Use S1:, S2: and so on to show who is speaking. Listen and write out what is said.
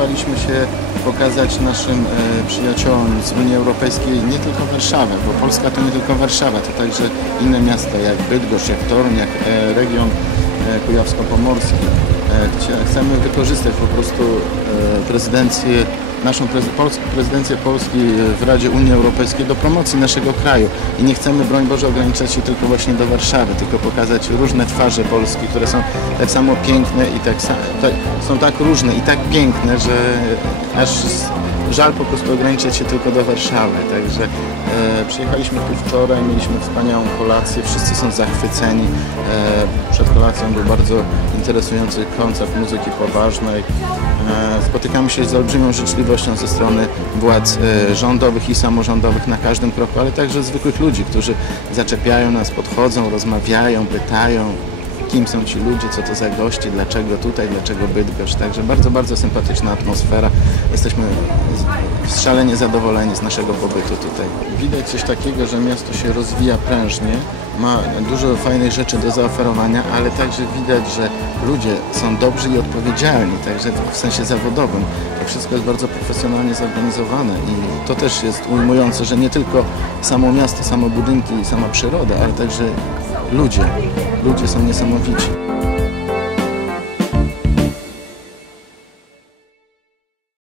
S1: zdecydowaliśmy się pokazać naszym e, przyjaciołom z Unii Europejskiej nie tylko Warszawę, bo Polska to nie tylko Warszawa, to także inne miasta jak Bydgoszcz, jak Toruń, jak e, region e, kujawsko-pomorski. Chcemy wykorzystać po prostu prezydencję, naszą prezy- Pols- prezydencję Polski w Radzie Unii Europejskiej do promocji naszego kraju. I nie chcemy, broń Boże, ograniczać się tylko właśnie do Warszawy, tylko pokazać różne twarze Polski, które są tak samo piękne i tak, tak, są tak różne i tak piękne, że aż żal po prostu ograniczać się tylko do Warszawy. Także e, przyjechaliśmy tu wczoraj, mieliśmy wspaniałą kolację, wszyscy są zachwyceni. E, przed kolacją był bardzo interesujący koncert muzyki poważnej. E, Spotykamy się z olbrzymią życzliwością ze strony władz e, rządowych i samorządowych na każdym kroku, ale także zwykłych ludzi, którzy zaczepiają nas, podchodzą, rozmawiają, pytają, kim są ci ludzie, co to za goście, dlaczego tutaj, dlaczego Bydgoszcz. Także bardzo, bardzo sympatyczna atmosfera. Jesteśmy szalenie zadowoleni z naszego pobytu tutaj. Widać coś takiego, że miasto się rozwija prężnie, ma dużo fajnych rzeczy do zaoferowania, ale także widać, że ludzie są dobrzy i odpowiedzialni, także w sensie zawodowym. To wszystko jest bardzo profesjonalnie zorganizowane i to też jest ujmujące, że nie tylko samo miasto, samo budynki i sama przyroda, ale także ludzie. Ludzie są niesamowici.